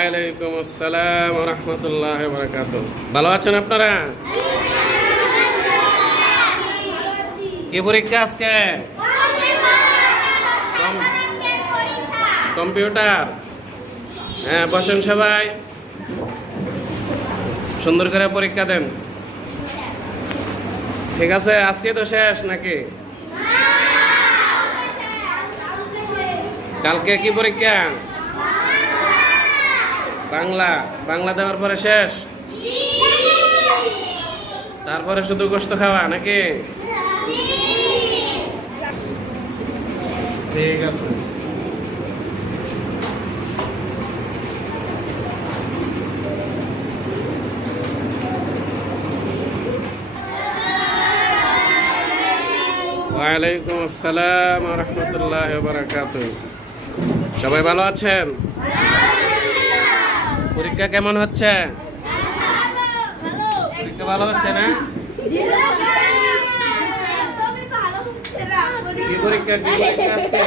ওয়ালাইকুম আসসালাম রহমতুল্লাহ বরকাত ভালো আছেন আপনারা? কি পরীক্ষা আজকে? কম্পিউটার। হ্যাঁ বসেন সবাই। সুন্দর করে পরীক্ষা দেন। ঠিক আছে আজকে তো শেষ নাকি? কালকে কি পরীক্ষা? বাংলা বাংলা দেওয়ার পরে শেষ? তারপরে শুধু গোস্ত খাওয়া নাকি? ঠিক আছে। ওয়ালাইকুম আসসালাম রহমতুল্লাহ বারাকাত সবাই ভালো আছেন? পরীক্ষা কেমন হচ্ছে? পরীক্ষা ভালো হচ্ছে না? কি পরীক্ষা কি পরীক্ষা আজকে?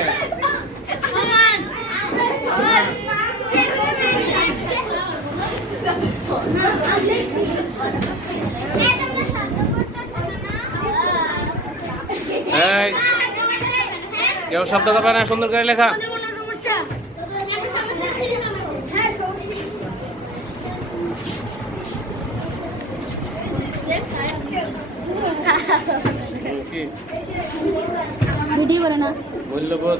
কেউ শব্দ করবে না, সুন্দর করে লেখা। কি? ভিডিও করে না। মূল্যবোধ